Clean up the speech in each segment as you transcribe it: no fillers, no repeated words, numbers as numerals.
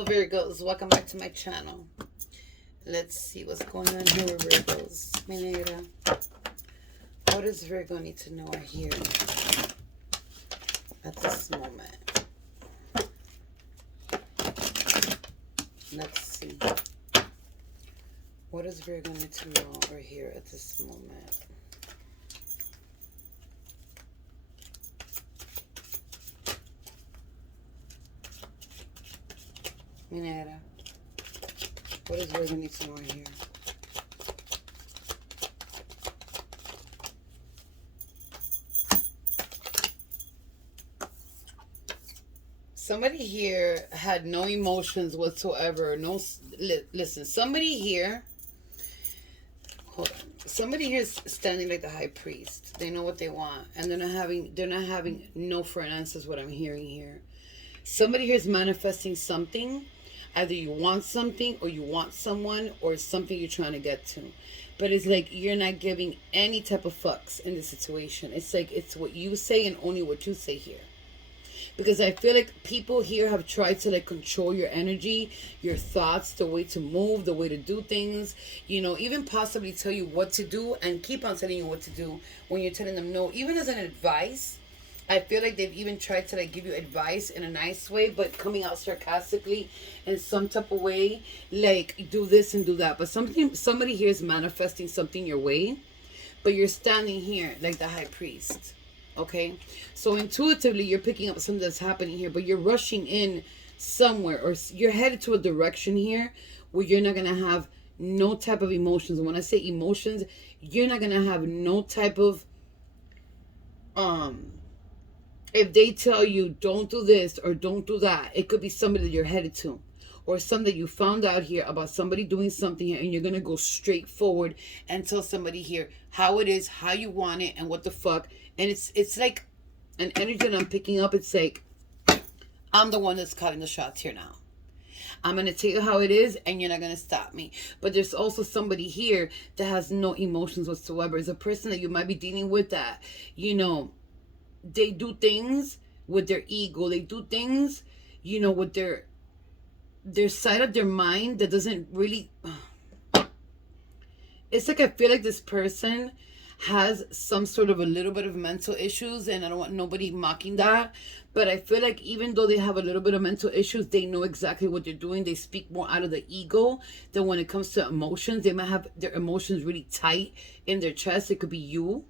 Virgos, welcome back to my channel. Let's see what's going on here with Virgos. Mi negra, what does Virgo need to know here at this moment? Let's see. What does Virgo need to know or hear at this moment? Mi negra, what does Virgo need to know here? Somebody here had no emotions whatsoever. No, listen. Somebody here, hold on. Somebody here is standing like the high priest. They know what they want, and they're not having no for an answer is what I'm hearing here. Somebody here is manifesting something. Either you want something, or you want someone, or something you're trying to get to. But it's like you're not giving any type of fucks in the situation. It's like it's what you say and only what you say here. Because I feel like people here have tried to like control your energy, your thoughts, the way to move, the way to do things, even possibly tell you what to do and keep on telling you what to do when you're telling them no. Even as an advice, I feel like they've even tried to like give you advice in a nice way, but coming out sarcastically in some type of way, like do this and do that. But somebody here is manifesting something your way, but you're standing here like the high priest. Okay, so intuitively you're picking up something that's happening here, but you're rushing in somewhere, or you're headed to a direction here where you're not gonna have no type of emotions. And when I say emotions, you're not gonna have no type of if they tell you don't do this or don't do that, it could be somebody that you're headed to, or something that you found out here about somebody doing something here, and you're gonna go straight forward and tell somebody here how it is, how you want it, and what the fuck. And it's like an energy that I'm picking up. It's like I'm the one that's calling the shots here now. I'm gonna tell you how it is, and you're not gonna stop me. But there's also somebody here that has no emotions whatsoever. It's a person that you might be dealing with that, they do things with their ego. They do things, with their side of their mind that doesn't really. It's like I feel like this person has some sort of a little bit of mental issues, and I don't want nobody mocking that, but I feel like even though they have a little bit of mental issues, they know exactly what they're doing. They speak more out of the ego than when it comes to emotions. They might have their emotions really tight in their chest. It could be you,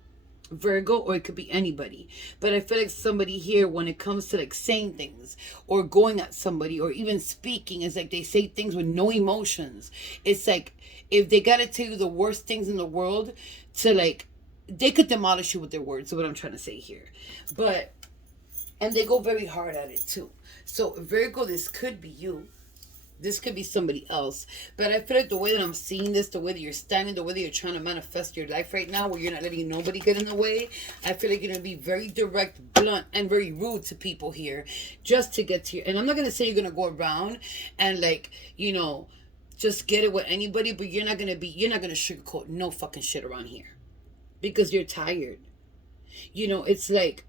Virgo, or it could be anybody. But I feel like somebody here, when it comes to like saying things or going at somebody or even speaking, is like they say things with no emotions. It's like if they gotta tell you the worst things in the world to like, they could demolish you with their words. Is what I'm trying to say here. But and they go very hard at it too. So Virgo, this could be you. This could be somebody else. But I feel like the way that I'm seeing this, the way that you're standing, the way that you're trying to manifest your life right now, where you're not letting nobody get in the way, I feel like you're going to be very direct, blunt, and very rude to people here just to get to you. And I'm not going to say you're going to go around and like, just get it with anybody, but you're not going to sugarcoat no fucking shit around here because you're tired. It's like,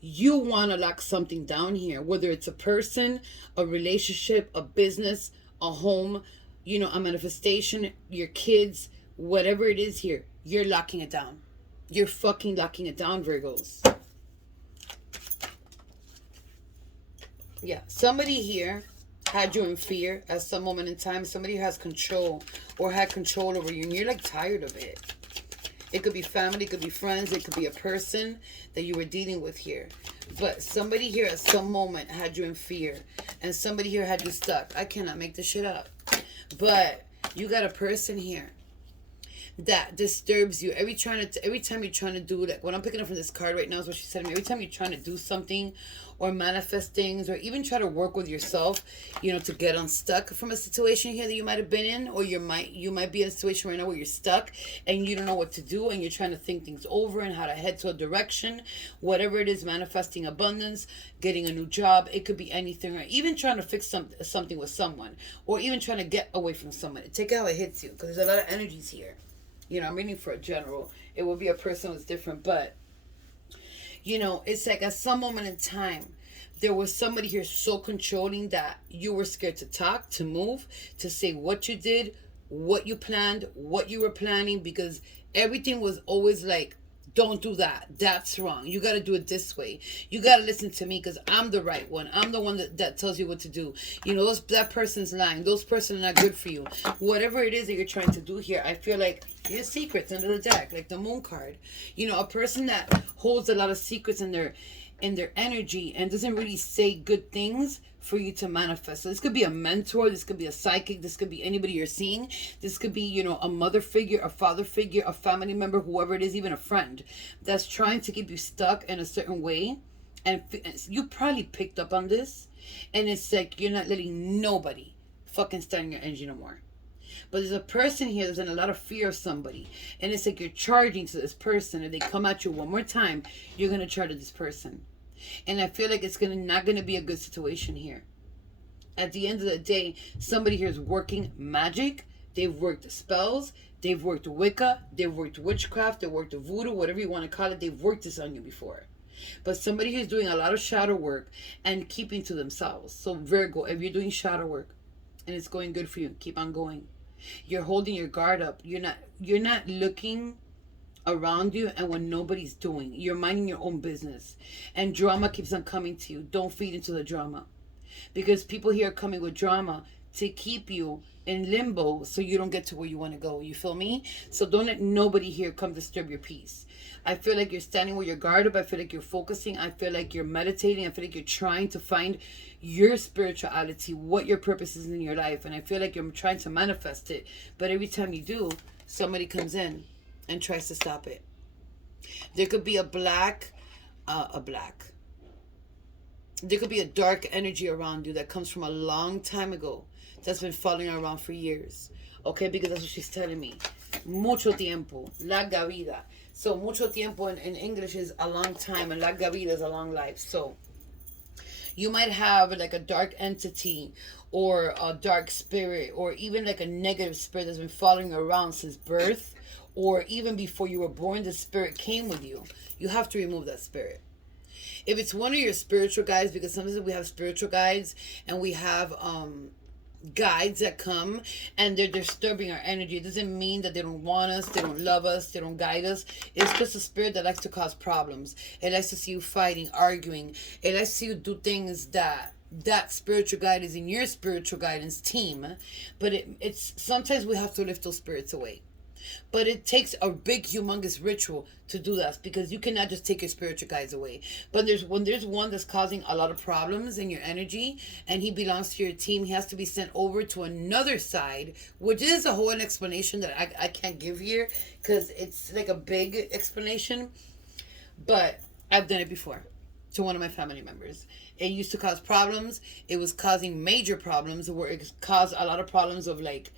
you want to lock something down here, whether it's a person, a relationship, a business, a home, a manifestation, your kids, whatever it is here, you're locking it down. You're fucking locking it down, Virgos. Yeah, somebody here had you in fear at some moment in time. Somebody has control or had control over you, and you're like tired of it. It could be family, it could be friends, it could be a person that you were dealing with here. But somebody here at some moment had you in fear, and somebody here had you stuck. I cannot make this shit up. But you got a person here that disturbs you every time you're trying to do, like what I'm picking up from this card right now is what she said to me. Every time you're trying to do something or manifest things or even try to work with yourself, to get unstuck from a situation here that you might have been in, or you might be in a situation right now where you're stuck and you don't know what to do, and you're trying to think things over and how to head to a direction, whatever it is, manifesting abundance, getting a new job. It could be anything, or even trying to fix something with someone, or even trying to get away from someone. Take it how it hits you, because there's a lot of energies here. I'm reading for a general. It will be a person who's different, but it's like at some moment in time, There was somebody here so controlling that you were scared to talk, to move, to say what you did, what you planned, what you were planning, because everything was always like, don't do that. That's wrong. You got to do it this way. You got to listen to me because I'm the right one. I'm the one that tells you what to do. You know, that person's lying. Those person are not good for you. Whatever it is that you're trying to do here, I feel like your secrets under the deck, like the moon card. You know, a person that holds a lot of secrets in their energy and doesn't really say good things for you to manifest. So this could be a mentor, this could be a psychic, this could be anybody you're seeing. This could be, you know, a mother figure, a father figure, a family member, whoever it is, even a friend that's trying to keep you stuck in a certain way. And you probably picked up on this. And it's like you're not letting nobody fucking stand in your energy no more. But there's a person here that's in a lot of fear of somebody. And it's like you're charging to this person. If they come at you one more time, you're going to charge this person. And I feel like it's not going to be a good situation here. At the end of the day, somebody here is working magic. They've worked spells. They've worked Wicca. They've worked witchcraft. They've worked voodoo, whatever you want to call it. They've worked this on you before. But somebody who's doing a lot of shadow work and keeping to themselves. So Virgo, if you're doing shadow work and it's going good for you, keep on going. You're holding your guard up. You're not looking around you and when nobody's doing. You're minding your own business. And drama keeps on coming to you. Don't feed into the drama. Because people here are coming with drama to keep you in limbo so you don't get to where you want to go. You feel me? So don't let nobody here come disturb your peace. I feel like you're standing with your guard up. I feel like you're focusing. I feel like you're meditating. I feel like you're trying to find your spirituality, what your purpose is in your life. And I feel like you're trying to manifest it. But every time you do, somebody comes in and tries to stop it. There could be there could be a dark energy around you that comes from a long time ago that's been following around for years. Okay, because that's what she's telling me. Mucho tiempo, larga vida. So mucho tiempo in English is a long time, and larga vida is a long life. So you might have like a dark entity or a dark spirit or even like a negative spirit that's been following around since birth, or even before you were born. The spirit came with you. You have to remove that spirit. If it's one of your spiritual guides, because sometimes we have spiritual guides and we have guides that come and they're disturbing our energy. It doesn't mean that they don't want us, they don't love us, they don't guide us. It's just a spirit that likes to cause problems. It likes to see you fighting, arguing. It likes to see you do things that spiritual guide is in your spiritual guidance team. But it's sometimes we have to lift those spirits away. But it takes a big, humongous ritual to do that, because you cannot just take your spiritual guides away. But when there's one that's causing a lot of problems in your energy and he belongs to your team, he has to be sent over to another side, which is a whole explanation that I can't give here because it's like a big explanation. But I've done it before to one of my family members. It used to cause problems. It was causing major problems where it caused a lot of problems of like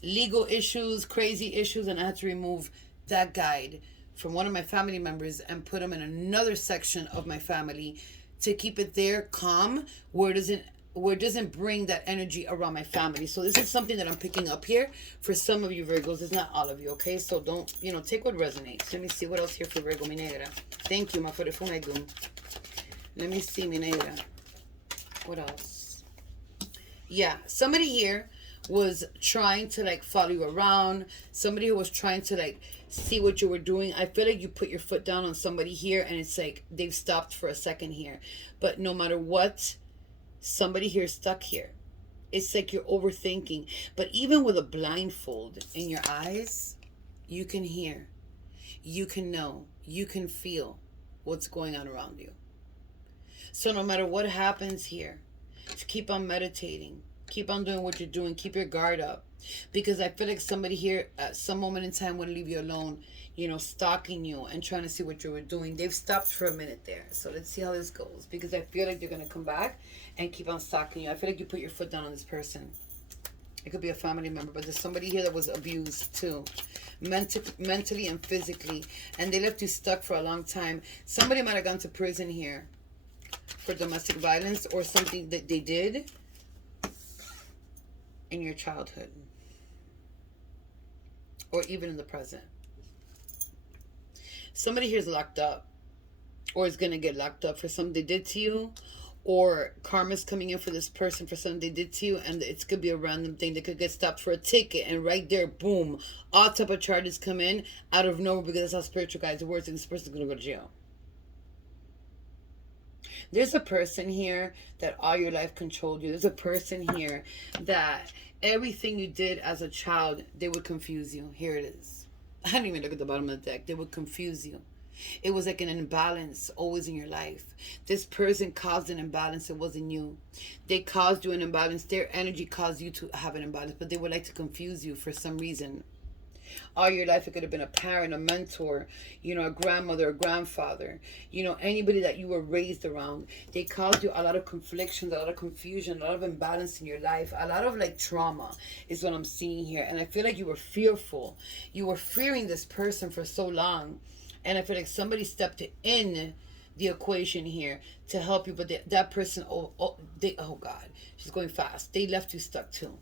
legal issues, crazy issues, and I had to remove that guide from one of my family members and put him in another section of my family to keep it there calm, where it doesn't bring that energy around my family. So this is something that I'm picking up here for some of you Virgos. It's not all of you, okay? So don't, take what resonates. Let me see what else here for Virgo, mi negra. Thank you, ma forefumegum. Let me see, mi negra. What else? Yeah, somebody here was trying to like follow you around. Somebody who was trying to like see what you were doing. I feel like you put your foot down on somebody here and it's like they've stopped for a second here. But no matter what, somebody here is stuck here. It's like you're overthinking. But even with a blindfold in your eyes, you can hear, you can know, you can feel what's going on around you. So no matter what happens here, just keep on meditating. Keep on doing what you're doing. Keep your guard up. Because I feel like somebody here at some moment in time would leave you alone, stalking you and trying to see what you were doing. They've stopped for a minute there. So let's see how this goes. Because I feel like they're going to come back and keep on stalking you. I feel like you put your foot down on this person. It could be a family member, but there's somebody here that was abused too. Mentally and physically. And they left you stuck for a long time. Somebody might have gone to prison here for domestic violence or something that they did in your childhood or even in the present. Somebody here is locked up or is going to get locked up for something they did to you, or karma's coming in for this person for something they did to you, and it could be a random thing. They could get stopped for a ticket, and right there, boom, all type of charges come in out of nowhere, because that's how spiritual guys work, and this person's gonna go to jail. There's a person here that all your life controlled you. There's a person here that everything you did as a child, they would confuse you. Here it is. I didn't even look at the bottom of the deck. They would confuse you. It was like an imbalance always in your life. This person caused an imbalance. It wasn't you. They caused you an imbalance. Their energy caused you to have an imbalance, but they would like to confuse you for some reason. All your life, it could have been a parent, a mentor, a grandmother, a grandfather, anybody that you were raised around. They caused you a lot of conflictions, a lot of confusion, a lot of imbalance in your life, a lot of like trauma is what I'm seeing here. And I feel like you were fearful. You were fearing this person for so long. And I feel like somebody stepped in the equation here to help you, but that person, oh God, she's going fast. They left you stuck too.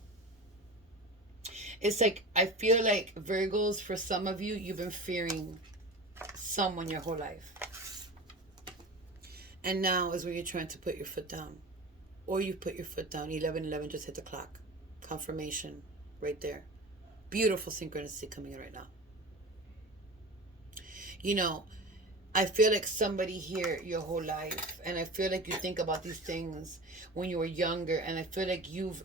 It's like, I feel like Virgos, for some of you, you've been fearing someone your whole life. And now is when you're trying to put your foot down. Or you put your foot down. 11:11 just hit the clock. Confirmation right there. Beautiful synchronicity coming in right now. I feel like somebody here your whole life. And I feel like you think about these things when you were younger. And I feel like you've,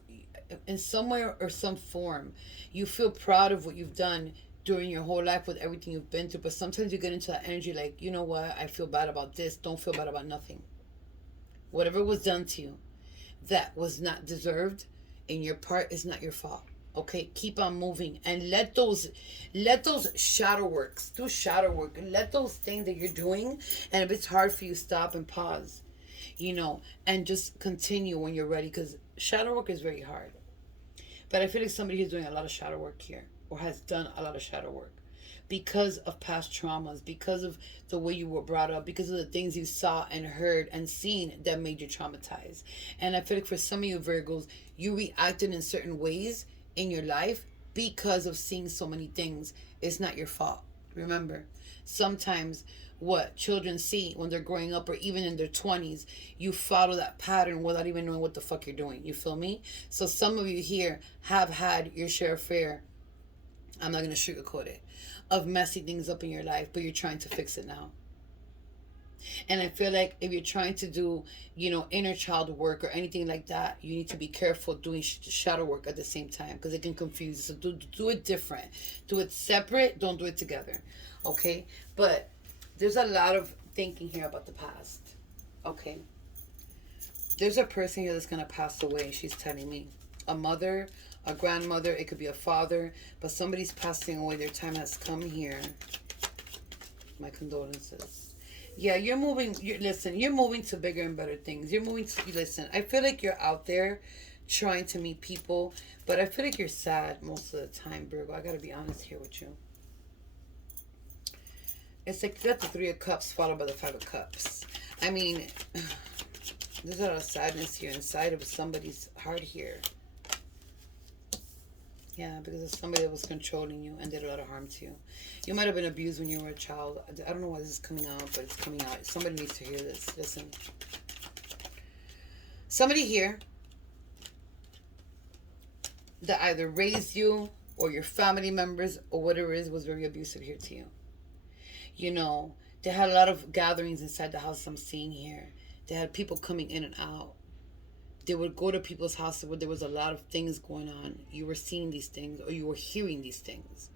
in some way or some form, you feel proud of what you've done during your whole life with everything you've been through. But sometimes you get into that energy like, you know what, I feel bad about this. Don't feel bad about nothing. Whatever was done to you that was not deserved in your part is not your fault. Okay, keep on moving and let those shadow works do shadow work, and let those things that you're doing, and if it's hard for you, stop and pause, and just continue when you're ready, because shadow work is very hard. But I feel like somebody who's doing a lot of shadow work here, or has done a lot of shadow work, because of past traumas, because of the way you were brought up, because of the things you saw and heard and seen that made you traumatized. And I feel like for some of you Virgos, you reacted in certain ways in your life because of seeing so many things. It's not your fault. Remember, sometimes what children see when they're growing up, or even in their 20s, you follow that pattern without even knowing what the fuck you're doing. You feel me? So some of you here have had your share of fare, I'm not going to sugarcoat it, of messing things up in your life, but you're trying to fix it now. And I feel like if you're trying to do, inner child work or anything like that, you need to be careful doing shadow work at the same time, because it can confuse you. So do it different. Do it separate. Don't do it together. Okay? But there's a lot of thinking here about the past. Okay? There's a person here that's going to pass away, she's telling me. A mother, a grandmother, it could be a father, but somebody's passing away. Their time has come here. My condolences. Yeah, you're moving. You're moving to bigger and better things. You're moving to, listen, I feel like you're out there trying to meet people, but I feel like you're sad most of the time, Virgo. I got to be honest here with you. It's like you got the 3 of Cups followed by the 5 of Cups. I mean, there's a lot of sadness here inside of somebody's heart here. Yeah, because it's somebody that was controlling you and did a lot of harm to you. You might have been abused when you were a child. I don't know why this is coming out, but it's coming out. Somebody needs to hear this. Listen. Somebody here that either raised you or your family members or whatever it is was very abusive here to you. They had a lot of gatherings inside the house I'm seeing here. They had people coming in and out. They would go to people's houses where there was a lot of things going on. You were seeing these things, or you were hearing these things,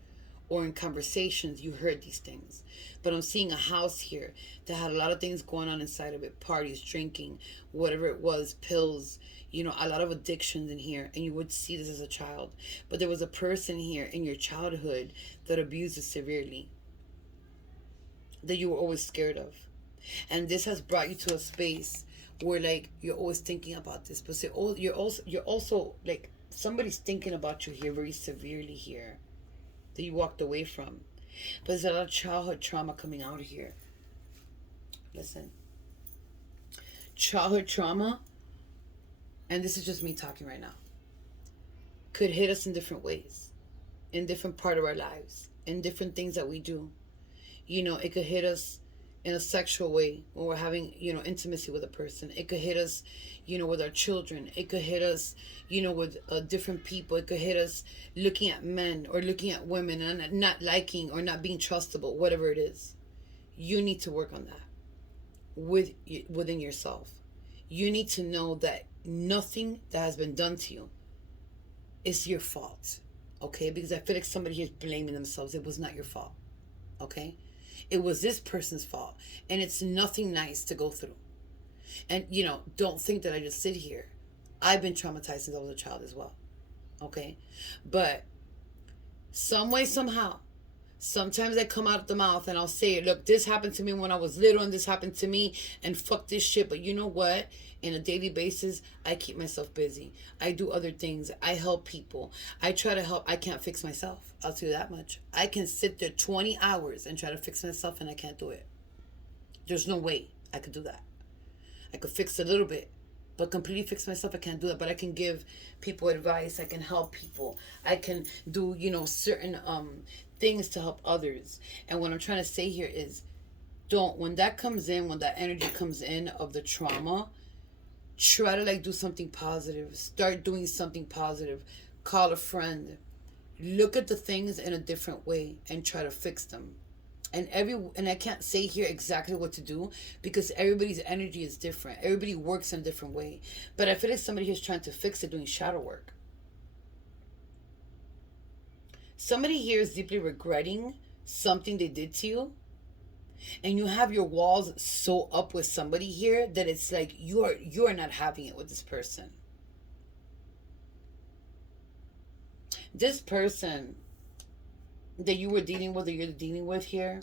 or in conversations you heard these things. But I'm seeing a house here that had a lot of things going on inside of it. Parties, drinking, whatever it was, pills, a lot of addictions in here. And you would see this as a child. But there was a person here in your childhood that abused you severely, that you were always scared of. And this has brought you to a space where like you're always thinking about this, but you're also like somebody's thinking about you here very severely here, that you walked away from. But there's a lot of childhood trauma coming out here. Listen, childhood trauma, and this is just me talking right now, could hit us in different ways, in different part of our lives, in different things that we do. It could hit us in a sexual way when we're having, intimacy with a person. It could hit us, with our children. It could hit us, with different people. It could hit us looking at men or looking at women and not liking or not being trustable, whatever it is. You need to work on that within yourself. You need to know that nothing that has been done to you is your fault. Okay? Because I feel like somebody here is blaming themselves. It was not your fault. Okay? It was this person's fault. And it's nothing nice to go through. And, don't think that I just sit here. I've been traumatized since I was a child as well. Okay? But some way, somehow, sometimes I come out of the mouth and I'll say, look, this happened to me when I was little and this happened to me and fuck this shit. But you know what? In a daily basis, I keep myself busy. I do other things. I help people. I try to help. I can't fix myself. I'll tell you that much. I can sit there 20 hours and try to fix myself and I can't do it. There's no way I could do that. I could fix a little bit, but completely fix myself, I can't do that. But I can give people advice. I can help people. I can do, certain things to help others. And what I'm trying to say here is, when that comes in, when that energy comes in of the trauma, try to do something positive. Start doing something positive. Call a friend. Look at the things in a different way and try to fix them. And I can't say here exactly what to do because everybody's energy is different. Everybody works in a different way. But I feel like somebody who's trying to fix it, doing shadow work. Somebody here is deeply regretting something they did to you. And you have your walls so up with somebody here that it's like you're not having it with this person. This person that you were dealing with or you're dealing with here,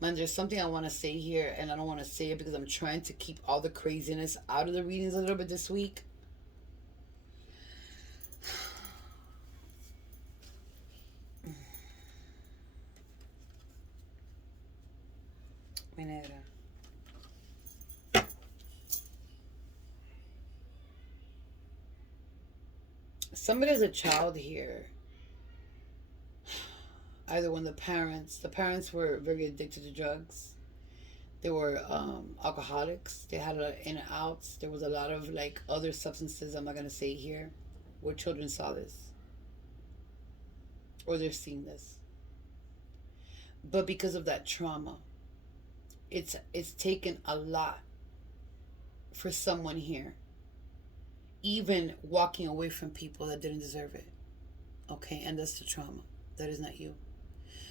man, there's something I want to say here and I don't want to say it because I'm trying to keep all the craziness out of the readings a little bit this week. Somebody as a child here, either when the parents were very addicted to drugs. They were alcoholics. They had a lot of in and outs. There was a lot of other substances I'm not going to say here where children saw this or they're seeing this. But because of that trauma, it's taken a lot for someone here, even walking away from people that didn't deserve it. Okay, and that's the trauma. That is not you.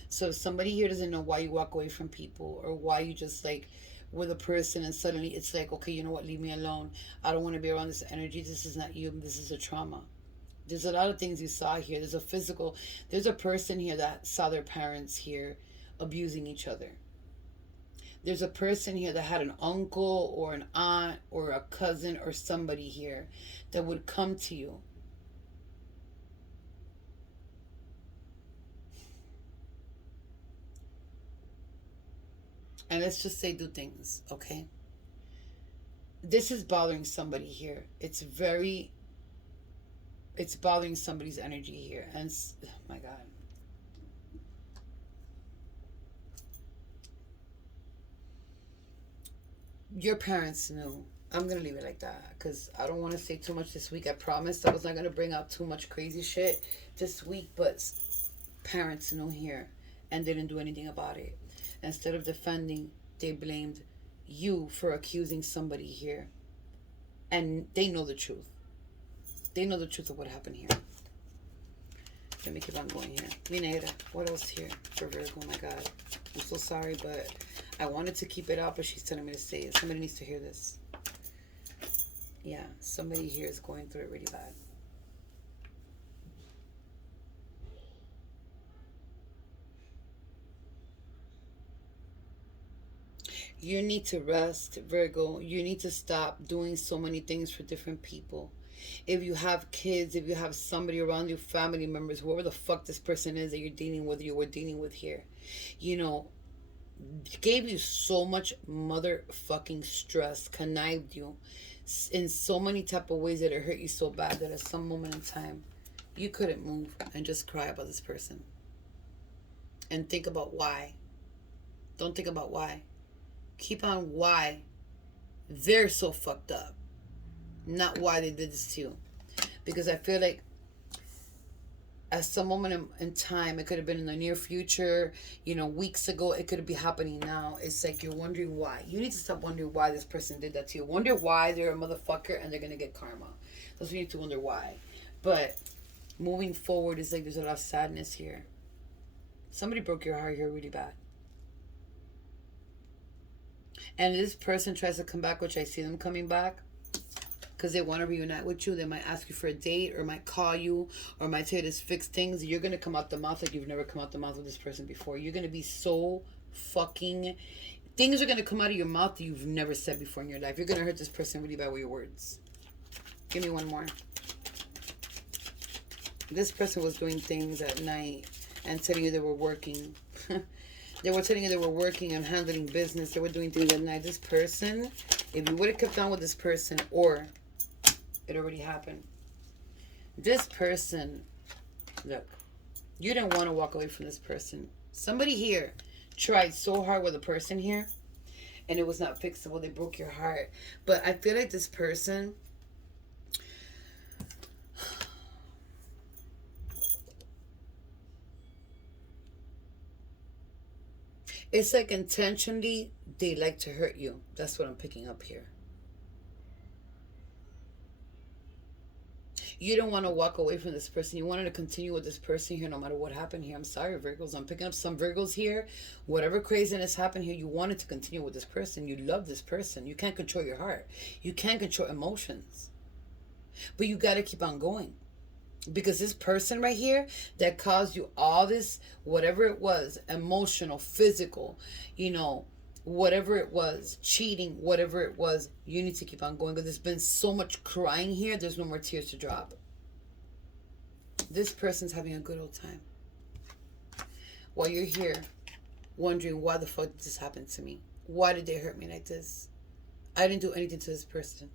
So if somebody here doesn't know why you walk away from people or why you just with a person and suddenly it's okay, you know what, leave me alone. I don't want to be around this energy. This is not you. This is a trauma. There's a lot of things you saw here. There's a person here that saw their parents here abusing each other. There's a person here that had an uncle or an aunt or a cousin or somebody here that would come to you. And let's just say do things, okay? This is bothering somebody here. It's bothering somebody's energy here. And, oh my God. Your parents knew. I'm going to leave it like that because I don't want to say too much this week. I promised I was not going to bring out too much crazy shit this week, but parents knew here and didn't do anything about it. Instead of defending, they blamed you for accusing somebody here. And they know the truth. They know the truth of what happened here. Let me keep on going here. Minera, what else here for Virgo? Oh my God. I'm so sorry, but I wanted to keep it out, but she's telling me to say it. Somebody needs to hear this. Yeah, somebody here is going through it really bad. You need to rest, Virgo. You need to stop doing so many things for different people. If you have kids, if you have somebody around you, family members, whoever the fuck this person is that you're dealing with, you were dealing with here, gave you so much motherfucking stress, connived you in so many type of ways that it hurt you so bad that at some moment in time, you couldn't move and just cry about this person. And think about why. Don't think about why. Keep on why they're so fucked up, not why they did this to you. Because I feel like at some moment in time, it could have been in the near future, weeks ago, it could be happening now. It's like you're wondering why. You need to stop wondering why this person did that to you. Wonder why they're a motherfucker and they're gonna get karma. That's what you need to wonder why. But moving forward, it's like there's a lot of sadness here. Somebody broke your heart here really bad. And this person tries to come back, which I see them coming back, because they want to reunite with you. They might ask you for a date, or might call you, or might tell you to fix things. You're going to come out the mouth like you've never come out the mouth with this person before. You're going to be so fucking... Things are going to come out of your mouth that you've never said before in your life. You're going to hurt this person really bad with your words. Give me one more. This person was doing things at night and telling you they were working. They were telling you they were working and handling business. They were doing things at night. This person, if you would have kept on with this person, or it already happened. This person, look, you didn't want to walk away from this person. Somebody here tried so hard with a person here, and it was not fixable. They broke your heart. But I feel like this person... It's like intentionally they like to hurt you. That's what I'm picking up here. You don't want to walk away from this person. You wanted to continue with this person here no matter what happened here. I'm sorry, Virgos. I'm picking up some Virgos here. Whatever craziness happened here, you wanted to continue with this person. You love this person. You can't control your heart. You can't control emotions. But you got to keep on going. Because this person right here that caused you all this, whatever it was, emotional, physical, whatever it was, cheating, whatever it was, you need to keep on going. Because there's been so much crying here, there's no more tears to drop. This person's having a good old time. While you're here wondering, why the fuck did this happen to me? Why did they hurt me like this? I didn't do anything to this person.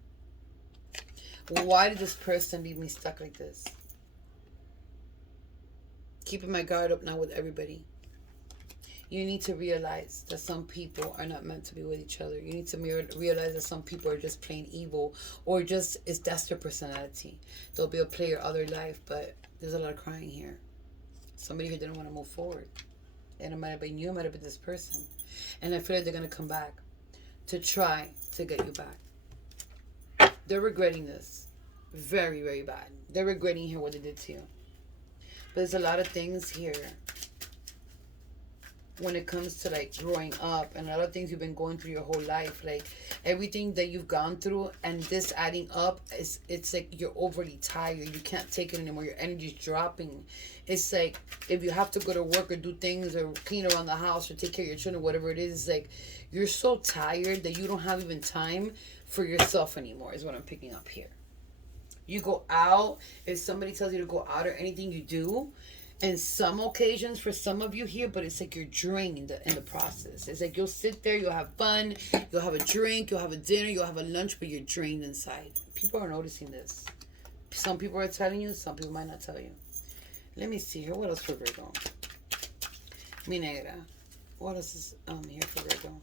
Why did this person leave me stuck like this? Keeping my guard up now with everybody. You need to realize that some people are not meant to be with each other. You need to realize that some people are just plain evil, or just that's their personality. They'll be a player all their life, but there's a lot of crying here. Somebody who didn't want to move forward. And it might have been you, it might have been this person. And I feel like they're going to come back to try to get you back. They're regretting this. Very, very bad. They're regretting here what they did to you. But there's a lot of things here when it comes to like growing up, and a lot of things you've been going through your whole life, like everything that you've gone through, and this adding up, it's like you're overly tired. You can't take it anymore. Your energy's dropping. It's like if you have to go to work or do things or clean around the house or take care of your children, whatever it is, it's like you're so tired that you don't have even time for yourself anymore, is what I'm picking up here. You go out, if somebody tells you to go out or anything you do, and some occasions for some of you here, but it's like you're drained in the process. It's like you'll sit there, you'll have fun, you'll have a drink, you'll have a dinner, you'll have a lunch, but you're drained inside. People are noticing this. Some people are telling you, some people might not tell you. Let me see here. What else for Virgo? Mi negra. What else is here for Virgo?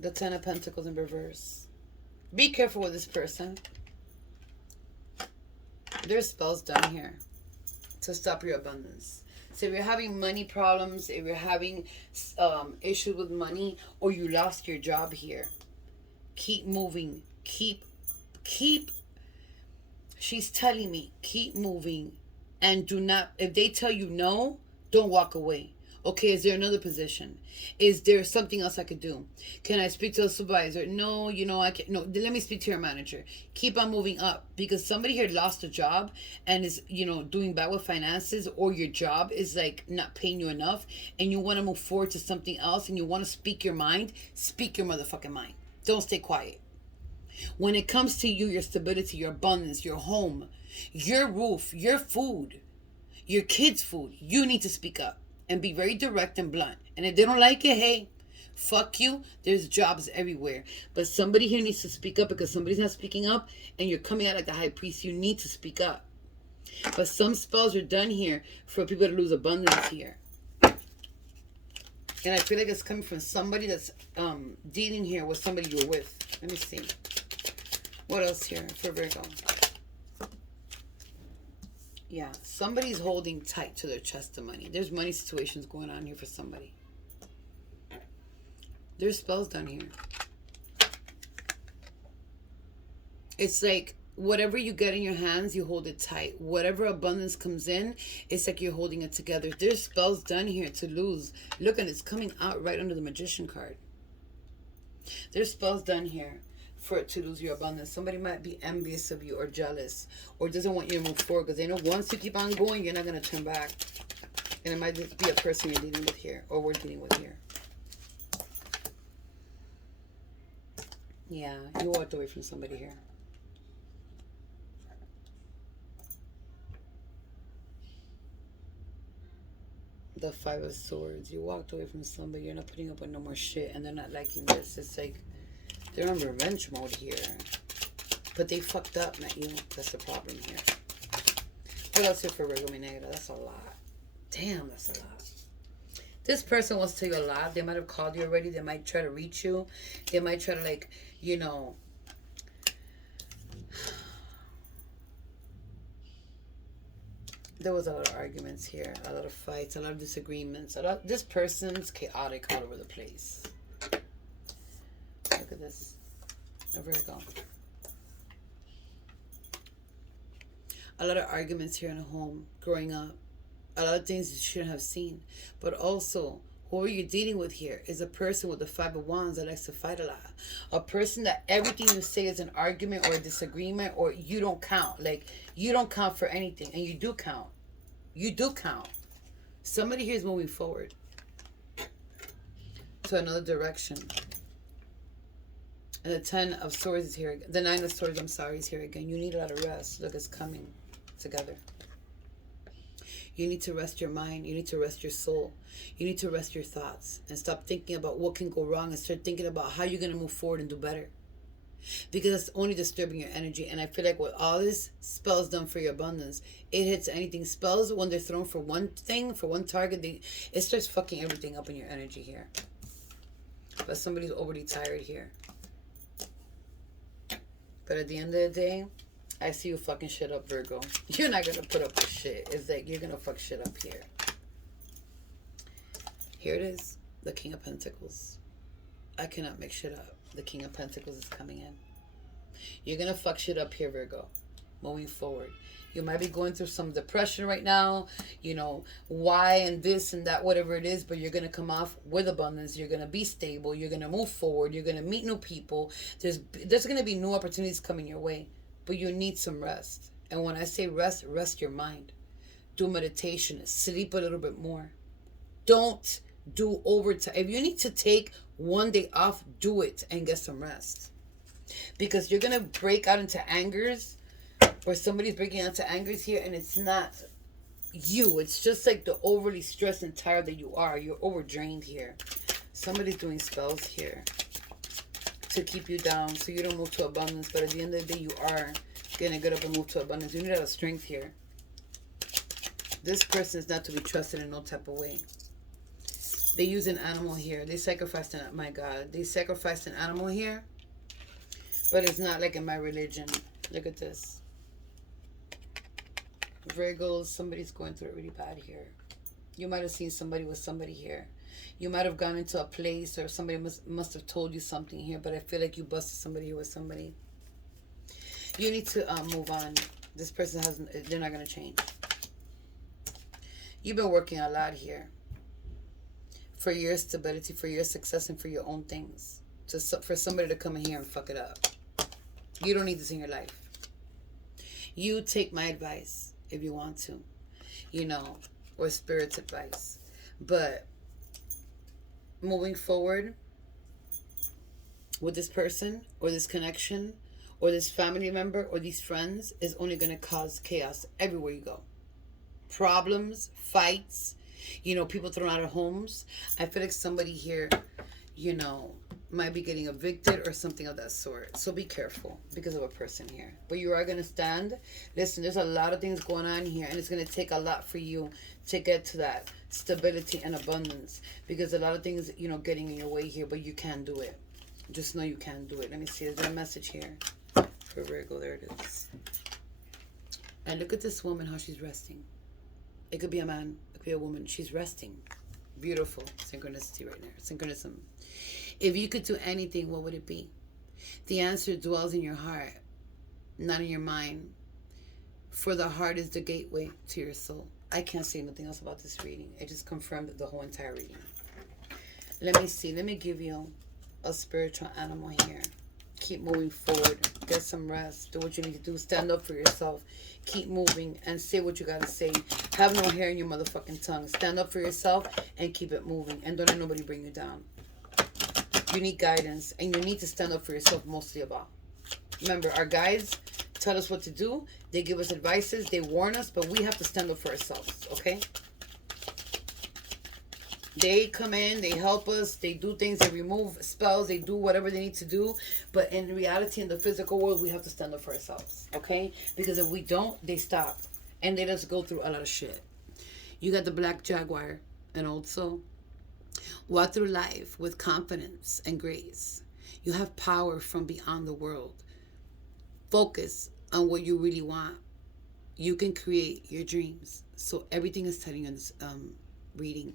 The Ten of Pentacles in reverse. Be careful with this person. There's spells done here to stop your abundance. So if you're having money problems, if you're having issues with money, or you lost your job here, keep moving. Keep. She's telling me, keep moving. And do not, if they tell you no, don't walk away. Okay, is there another position? Is there something else I could do? Can I speak to a supervisor? No, I can't. No, let me speak to your manager. Keep on moving up, because somebody here lost a job and is, doing bad with finances, or your job is like not paying you enough, and you want to move forward to something else, and you want to speak your mind. Speak your motherfucking mind. Don't stay quiet. When it comes to you, your stability, your abundance, your home, your roof, your food, your kids' food, you need to speak up. And be very direct and blunt. And if they don't like it, hey, fuck you. There's jobs everywhere. But somebody here needs to speak up, because somebody's not speaking up, and you're coming out like the high priest. You need to speak up. But some spells are done here for people to lose abundance here. And I feel like it's coming from somebody that's dealing here with somebody you're with. Let me see. What else here for Virgo? Yeah, somebody's holding tight to their chest of money. There's money situations going on here for somebody. There's spells done here. It's like whatever you get in your hands, you hold it tight. Whatever abundance comes in, it's like you're holding it together. There's spells done here to lose. Look, and it's coming out right under the Magician card. There's spells done here for it to lose your abundance. Somebody might be envious of you or jealous or doesn't want you to move forward because they know once you keep on going, you're not going to turn back. And it might just be a person you're dealing with here or we're dealing with here. Yeah, you walked away from somebody here. The Five of Swords. You walked away from somebody. You're not putting up with no more shit and they're not liking this. It's like they're on revenge mode here. But they fucked up, not you. That's the problem here. What else here for Virgo Mi Negra? That's a lot. Damn, that's a lot. This person wants to tell you a lot. They might have called you already. They might try to reach you. They might try to, like, you know... There was a lot of arguments here, a lot of fights, a lot of disagreements. This person's chaotic all over the place. Look at this. A Virgo. A lot of arguments here in a home, growing up. A lot of things you shouldn't have seen. But also, who you're dealing with here is a person with the Five of Wands that likes to fight a lot. A person that everything you say is an argument or a disagreement or you don't count. Like, you don't count for anything. And you do count. You do count. Somebody here is moving forward to another direction. And the Ten of Swords is here. The Nine of Swords, I'm sorry, is here again. You need a lot of rest. Look, it's coming together. You need to rest your mind. You need to rest your soul. You need to rest your thoughts. And stop thinking about what can go wrong and start thinking about how you're going to move forward and do better. Because that's only disturbing your energy. And I feel like with all this spells done for your abundance, it hits anything. Spells, when they're thrown for one thing, for one target, it starts fucking everything up in your energy here. But somebody's overly tired here. But at the end of the day, I see you fucking shit up, Virgo. You're not going to put up with shit. It's like you're going to fuck shit up here. Here it is. The King of Pentacles. I cannot make shit up. The King of Pentacles is coming in. You're going to fuck shit up here, Virgo. Moving forward. You might be going through some depression right now. You know, why and this and that, whatever it is. But you're going to come off with abundance. You're going to be stable. You're going to move forward. You're going to meet new people. There's going to be new opportunities coming your way. But you need some rest. And when I say rest, rest your mind. Do meditation. Sleep a little bit more. Don't do overtime. If you need to take one day off, do it and get some rest. Because you're going to break out into angers, or somebody's breaking out into angers here, and it's not you. It's just like the overly stressed and tired that you are. You're overdrained here. Somebody's doing spells here to keep you down so you don't move to abundance. But at the end of the day, you are going to get up and move to abundance. You need a lot of strength here. This person is not to be trusted in no type of way. They use an animal here. They sacrificed an, my God, they sacrificed an animal here. But it's not like in my religion. Look at this. Virgos, somebody's going through it really bad here. You might have seen somebody with somebody here. You might have gone into a place or somebody must have told you something here, but I feel like you busted somebody here with somebody. You need to move on. This person hasn't, they're not going to change. You've been working a lot here for your stability, for your success, and for your own things. For somebody to come in here and fuck it up. You don't need this in your life. You take my advice if you want to, you know, or spirit's advice. But moving forward with this person or this connection or this family member or these friends is only going to cause chaos everywhere you go. Problems, fights, you know, people thrown out of homes. I feel like somebody here, you know, might be getting evicted or something of that sort. So be careful because of a person here. But you are going to stand. Listen, there's a lot of things going on here, and it's going to take a lot for you to get to that stability and abundance, because a lot of things, getting in your way here, but you can do it. Just know you can do it. Let me see. Is there a message here for Virgo? There it is. And look at this woman, how she's resting. It could be a man. It could be a woman. She's resting. Beautiful synchronicity right there. Synchronism. If you could do anything, what would it be? The answer dwells in your heart, not in your mind. For the heart is the gateway to your soul. I can't say nothing else about this reading. It just confirmed the whole entire reading. Let me see. Let me give you a spiritual animal here. Keep moving forward. Get some rest. Do what you need to do. Stand up for yourself. Keep moving and say what you gotta say. Have no hair in your motherfucking tongue. Stand up for yourself and keep it moving. And don't let nobody bring you down. You need guidance, and you need to stand up for yourself mostly of all. Remember, our guides tell us what to do. They give us advices. They warn us, but we have to stand up for ourselves, okay? They come in, they help us, they do things, they remove spells, they do whatever they need to do. But in reality, in the physical world, we have to stand up for ourselves, okay? Because if we don't, they stop. And they let us go through a lot of shit. You got the Black Jaguar, and also walk through life with confidence and grace. You have power from beyond the world. Focus on what you really want. You can create your dreams. So everything is telling you in this reading.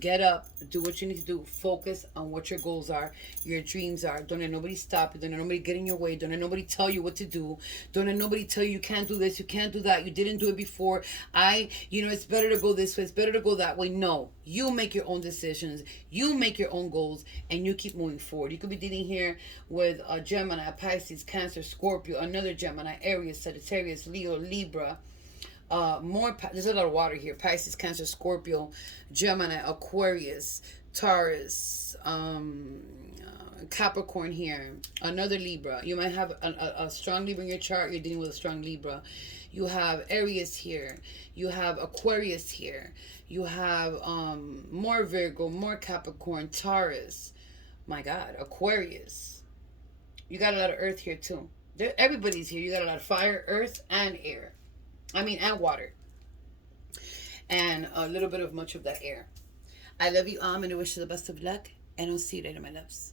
Get up, do what you need to do. Focus on what your goals are, your dreams are. Don't let nobody stop you. Don't let nobody get in your way. Don't let nobody tell you what to do. Don't let nobody tell you you can't do this, you can't do that, you didn't do it before. It's better to go this way, it's better to go that way. No, you make your own decisions. You make your own goals, and you keep moving forward. You could be dealing here with a Gemini, Pisces, Cancer, Scorpio, another Gemini, Aries, Sagittarius, Leo, Libra. There's a lot of water here. Pisces, Cancer, Scorpio, Gemini, Aquarius, Taurus, Capricorn here, another Libra. You might have a strong Libra in your chart. You're dealing with a strong Libra. You have Aries here. You have Aquarius here. You have more Virgo, more Capricorn, Taurus. My God, Aquarius. You got a lot of earth here too. Everybody's here. You got a lot of fire, earth, and air. And water. And a little bit of much of that air. I love you all. I'm going to wish you the best of luck. And I'll see you later, my loves.